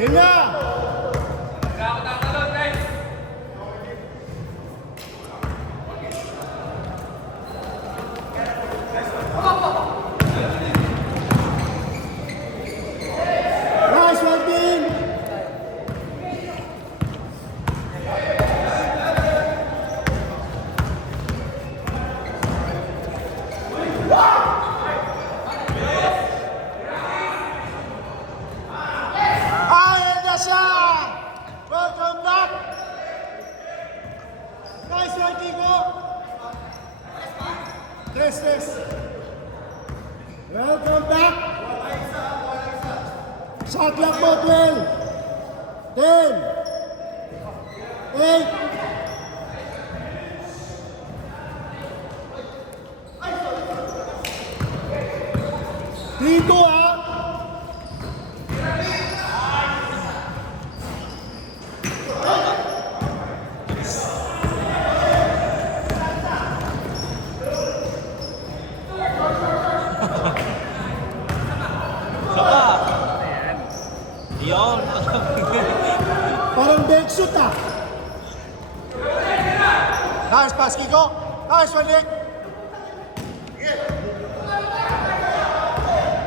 Yun na! Nice, one team! Ayan na siya! Welcome back! Nice one, Tico! Tres. Welcome back! Shot clock mo, 12, 10, 8, Dito ah! Yun. Parang dead shoot ah! Nice pass, Kiko! Nice one, Nick!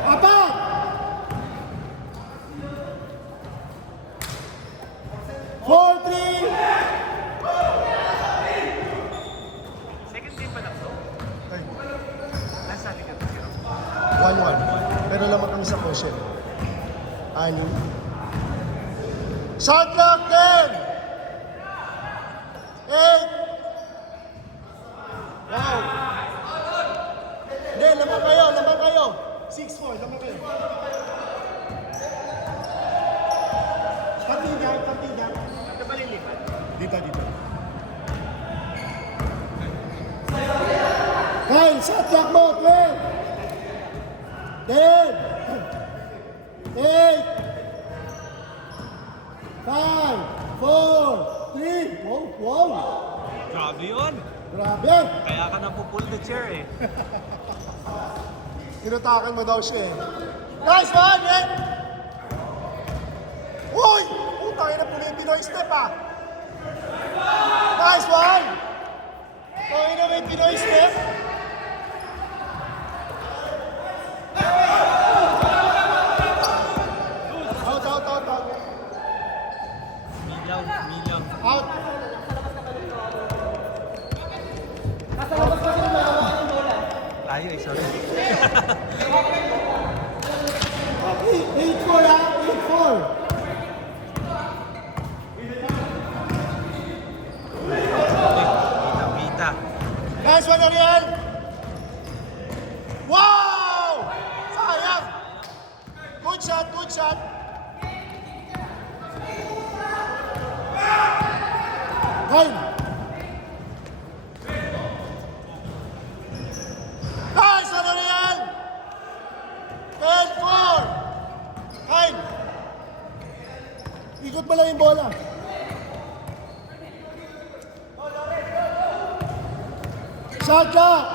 Apa! Four, three! Second game pa lang to. Nasa atin ka. 1-1. Pero lamang kami sa caution. Ani. Shot clock 10! 8! Wow! Hindi, lamang kayo. 6-4, lamang kayo. Kantigan. Dito. Kyle, shot clock mo, 12! 10! 8! 5! 4! 3! Wow! Grabe yun. Grabe! Kaya ka napupull the chair eh. Tinutakan mo daw siya eh. Nice one, Ed! Uy! Putang ina, Pinoy step ah! Nice one! Putang ina, may Pinoy step! Out. Milyang. Out! Tayo eh, sorry. 8-4 ah! 8-4! Kita. Nice one, Ariel! Wow! Sayang! Good shot! Time! Nice one, Ariel! 10-4! Time! Ikot mo lang yung bola. Shot clock!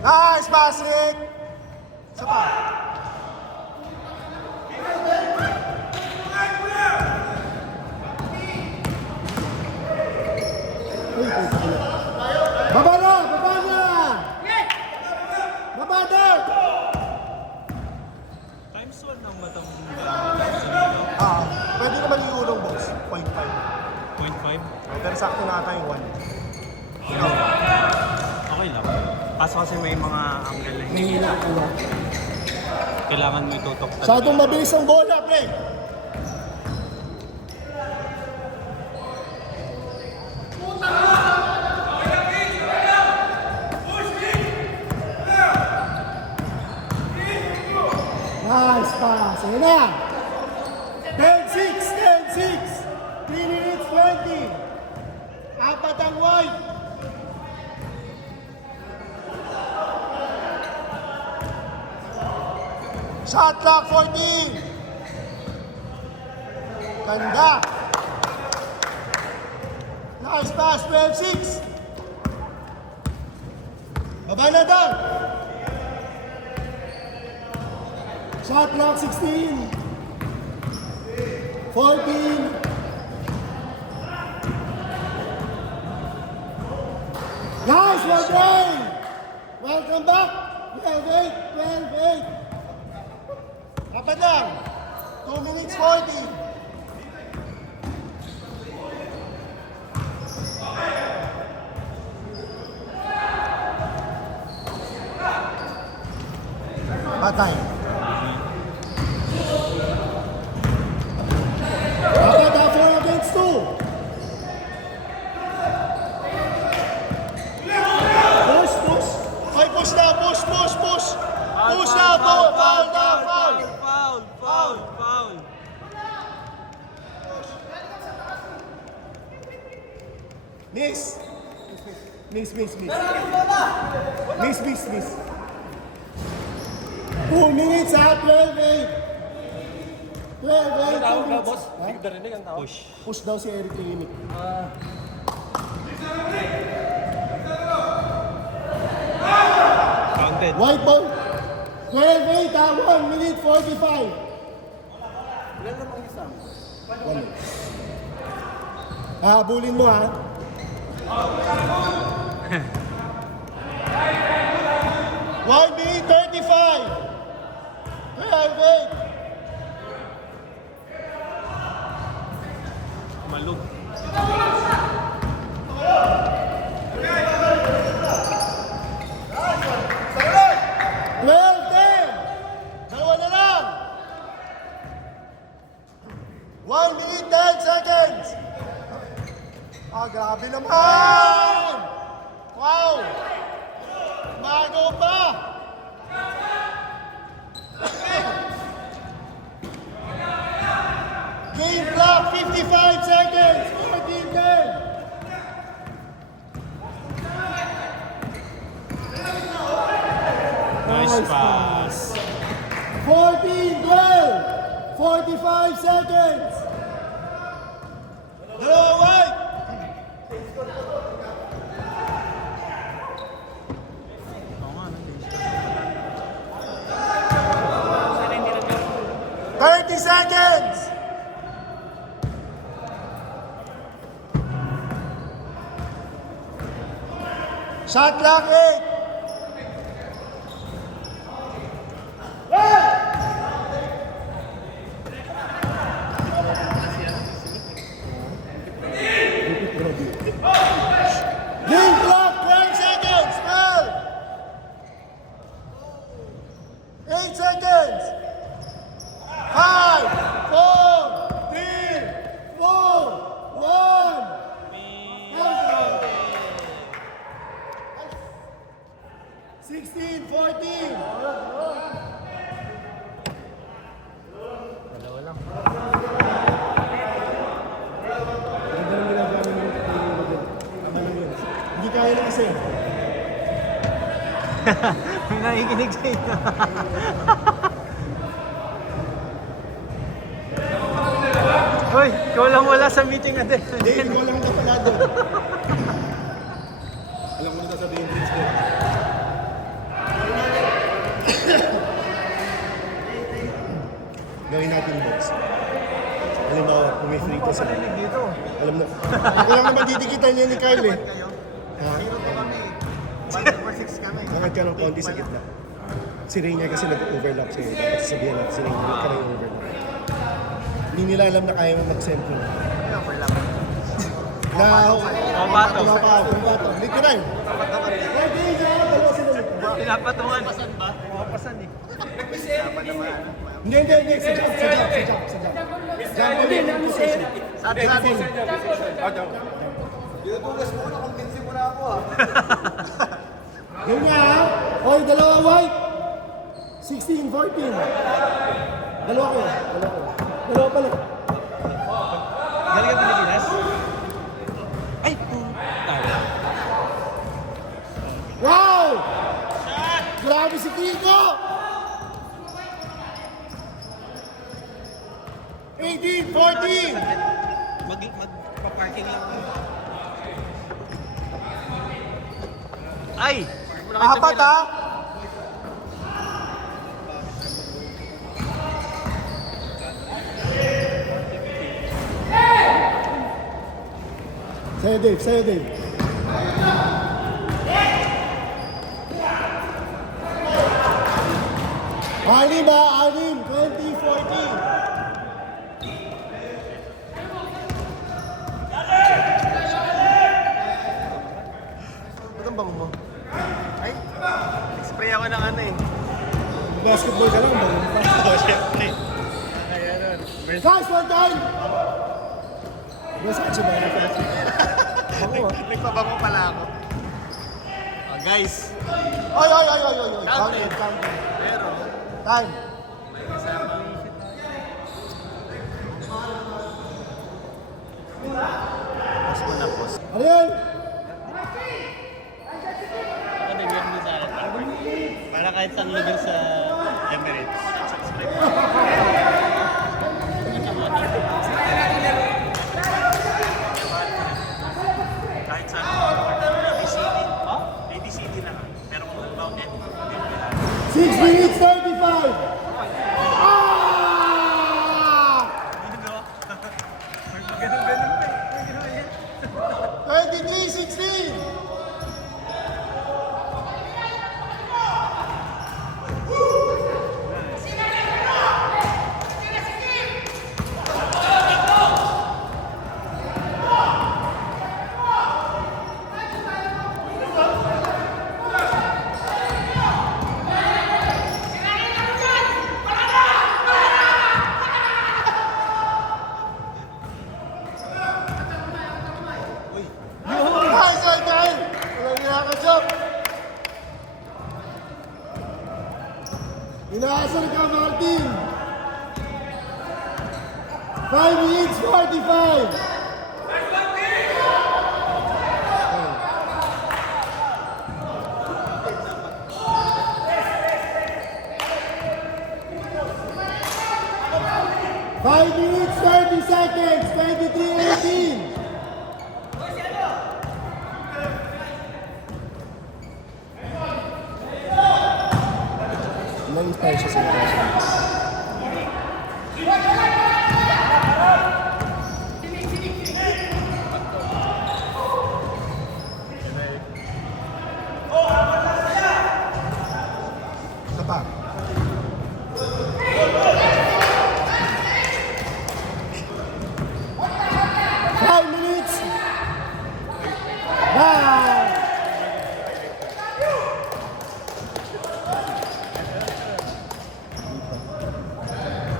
Nice pass, Rick! Isa pa. Uy, Baba na! Baba na! Times 1 ng batang Pwede naman yung unang box, 0.5. 0.5. Pero sakto na ata yung 1. Okay lang. Kaso kasi may mga angle na hindi. Hihila ko lang. Kailangan mo itutok talaga. Masyadong mabilis ang bola, pre! Nice pass. Ayan na. 10-6. 3 minutes 20. Apat ang white. Shot clock 14. Ganda. Nice pass, 12-6. Baba na down. Shot clock 16. 14. Guys, well done. Welcome back. 12-8. 12-8. Dapat lang. 2 minutes 40. Patay. Dapat 4 against 2. Push, push. Ay, push na, push, push, push. Push na, foul, foul na, foul. Foul. Miss. Miss. Miss. 2 minutes ha, 12-8. 12-8. Tawag ka, boss? Hindi ko narinig ang tawag. Push daw si Eric Limic. Counted. White ball. 12-8 ha, 1 minute 45. Ilan namang isa? 1 minute. Habulin mo ha. One minute 35. 12-8. Malug. Dalawa na lang. 1 minute 10 seconds. Grabe naman. Wow. Bago pa. Game clock 55 seconds. 14-10. Nice pass. 14-12. 45 seconds. Dalawa white. Sana hindi lang yun. 30 seconds. Shot clock 8. Game clock 12 seconds. 12. 8 seconds. 5, 4, 3, 4, 1. 16, 14. Dalawa lang. Hindi kaya ng isa. May nakikinig sa inyo. Hoy, ikaw lang wala sa meeting natin. Hindi, ikaw lang ang kapalado. Alam mo na sasabihin Prince ko. Gawin natin box. Halimbawa, kung may free throw sila. Dito. Alam mo, ako lang naman didikitan niya ni Kyle eh. Ha? 1-4-6 kami. Bakit ka ng konti sa gitna? Si Rainier kasi nag-overlap sa'yo. Dapat sasabihan natin si Rainier, huwag ka na yung overlap. Hindi nila alam na kaya mo mag-sentro. Na, Pato. Pato. Dito na yun. Pwede yun siya, dalawa sila dito. Pinapatungan. Papasan eh. Hindi. Sa jump. Jump ulit. Sabi. Dinutugas mo, nakumbinsin mo na ako ah. Yun nga ha. Oy, dalawa white. 16, 14. Dalawa ko. Dalawa pala. Galing ang Pilipinas? Ay, tawa. Wow! Grabe si Kiko! 18, 14! Magpa-parking lang. Ay! Apat ha? Sa'yo Dave, sa'yo Dave. Anim ha, anim, 2014. Ba't ang bango mo? Ay, spray ako ng ano eh. Basketball ka lang, bango mo pa. Oh, syempre. Kaya nun. Guys, one time! Basta ka siya ba? Bango ha? Nagpabango pala ako. Oh, guys, Ay, ay, ay, ay, ay, ay. Counted, counted. pero Time. may kasama. Post mo na post. Ano yan? Ano bigyan mo sa akin? Para kahit saan lugar sa Emirates. Kahit saan. Lady City. Lady City lang. Pero kung halimbawa, 6 minutes 35! Ah! Ganun-ganun pa eh. 23-16! Nice, right, Kyle! Walang nakaka-jump! Inaasar ka, Martin! 5 minutes 45! Five minutes, 30 seconds, 23-18. Na-inspire siya sa Natasha. Isa pa. Five minutes. Bye.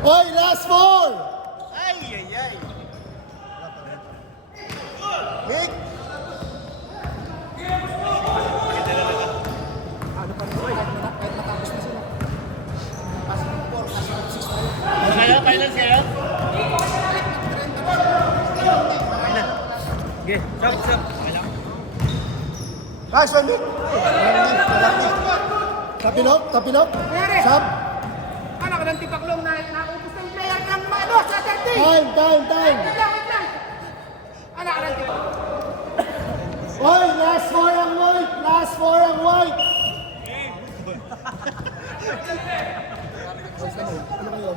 Oy, last four. Ay, ay, ay. Nick. Kaya, finals kayo? Okay, stop. Guys, 1 minute. Tapinok, tapinok. Sab. Anak ng tipaklong na naubos ng player ng ano sa 30. Time, time, time. Wait lang. Anak ng tipaklong. Oy, last four ang white. Last four ang white. Ano kayo?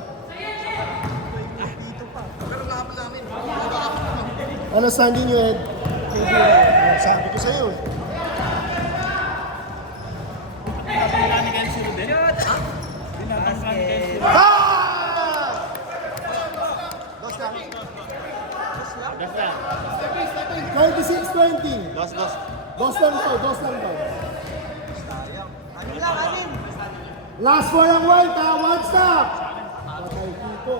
Ano standing nyo, Ed? Sabi ko sa'yo. Marami kayo sunod din? Ah! Dos lang. Das lang. 26-20. Dos. Dos lang daw, dos lang daw. Last four ang white, ha? One stop. Patay kiko.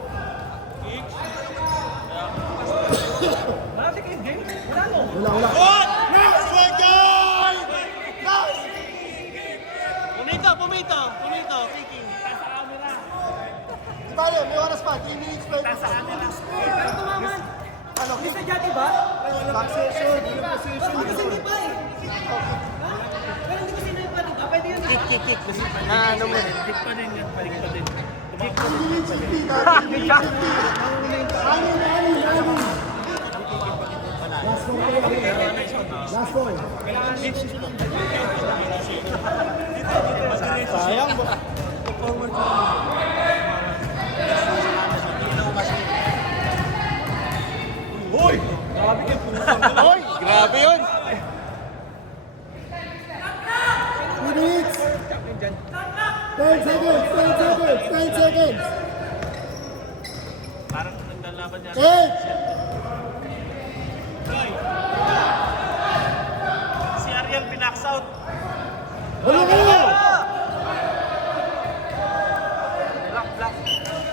Wala. Nice, right guy! Nice! Pumito. Kicking. Di ba yun? May oras pa. 3 minutes pa. Ano? Hindi sa Jati ba? Back session. Yung position. Kasi hindi pa eh. Pero hindi ko sinabi pa. Pwede yun. Kick. Na ano mo? Kick pa din. 3 minutes 50. 3 minutes 50. Anin. Last four. Last four. Oy, grabe yun. 2 minutes. 10 seconds, 10 seconds, 10 seconds. Parang nagdalaban niya. 8. Si Ariel pinax out. Huli kayo. Block, block.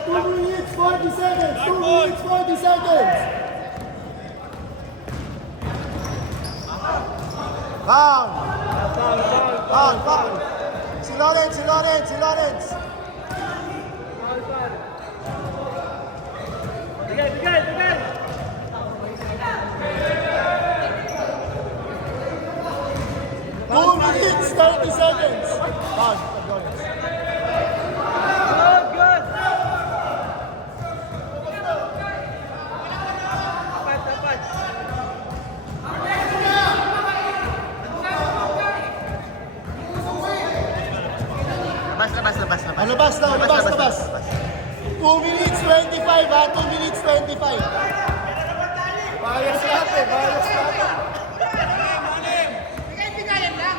2 minutes, 40 seconds. 2 minutes, 40 seconds. Foul. Foul, foul. Si Lawrence, si Lawrence, si Lawrence. Bigay, bigay, bigay. 2 minutes, 30 seconds. Foul, Lawrence. Good, good. Dapat, dapat. Labas. Labas na, labas. 2 minutes 25 ha, 2 minutes 25. Bayas natin, bayas natin. Bigay-bigayan lang.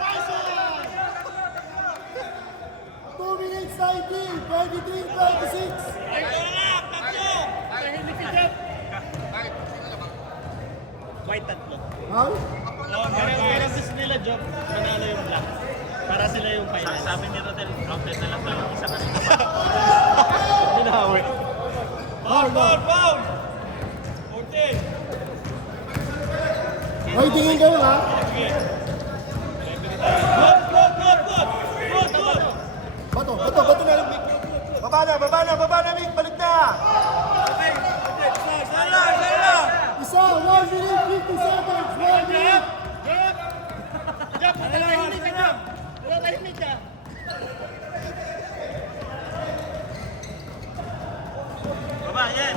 Nice one! 2 minutes 19, 23, 26. White tatlo. Ha? Pero gusto nila job, manalo yung black. Para sila yung final. Sabi ni Rodel, counted na lang daw yung isa kanina pa. Binawi. Foul! 14! Hoy, tingin kayo ha. Good! Bato na lang, Mick. Baba na, Mick. Balik na. Isa, 1 minute, 50 seconds. 1 minute. Tahimik ka! Baba, yan!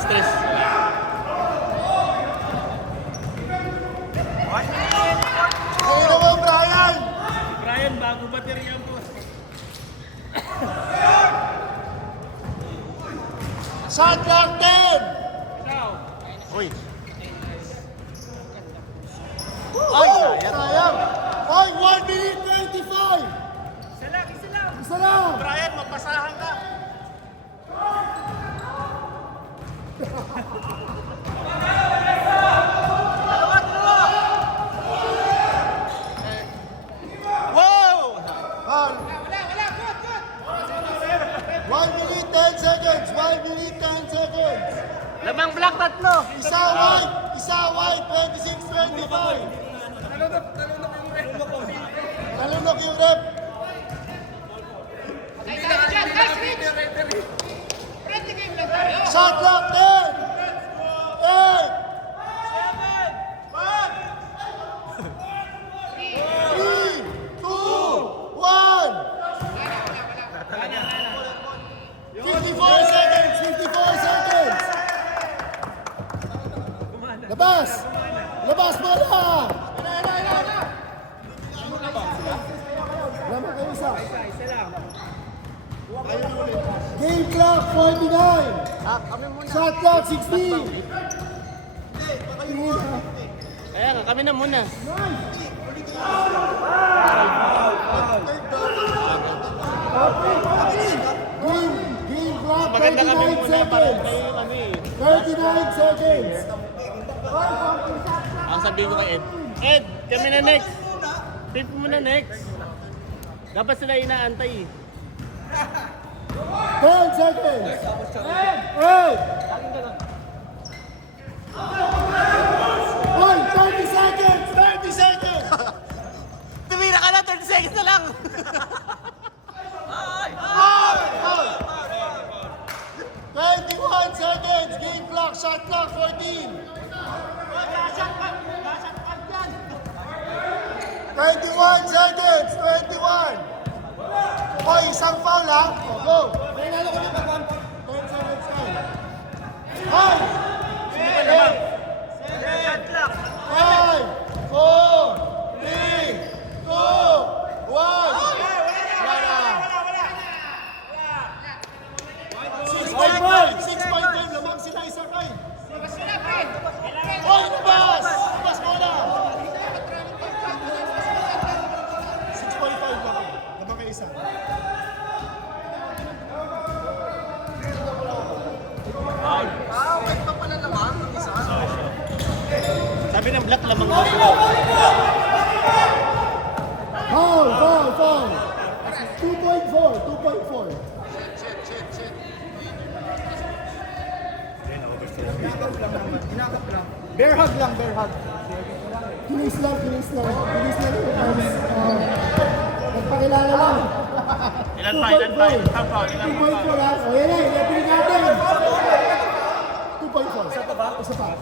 Stress. Sino naman, Brian? Brian, bago baterya mo. Shot clock 10. Uy! Ay, sayang. Hoy, 1 minute 25. Isa lang. Brian, magpasahan ka! Wow! Foul. 1 minute 10 seconds. 1 minute 10 seconds. Lamang black tatlo! Isa white, 26, 25. Nalunok yung rep. Shot clock 10. 8. 3, 2, 1. 54 seconds, 54 seconds. Labas bola. Lama kayo isa. Game clock 49. Shot clock 16. Kaya nga, kami na muna. Game clock Maganda kami 39 muna para seconds. kayo kami. 39 seconds. Ang sabihin ko kay Ed. Ed, kami na next. Pip mo na next. Dapat sila inaantay. 10 seconds. 8. Hoy, 30 seconds. 30 seconds. Tumira ka na, 30 seconds na lang. Foul! 21 seconds. Game clock. Shot clock 14. 21 seconds. 21. Hoy, isang foul ha. O, go. 10 seconds time. Hoy! 5, 4, 3, 2, 1. Wala. 6 point Sabi ng black, lamang daw. Foul. 2.4. Bear hug lang, bear hug. Kinis lang. Nagpakilala lang. Ilan pa? Ilan pa? 2.4 ha? O yan na, i-referee natin. 2.4. Isa pa ba? Isa pa.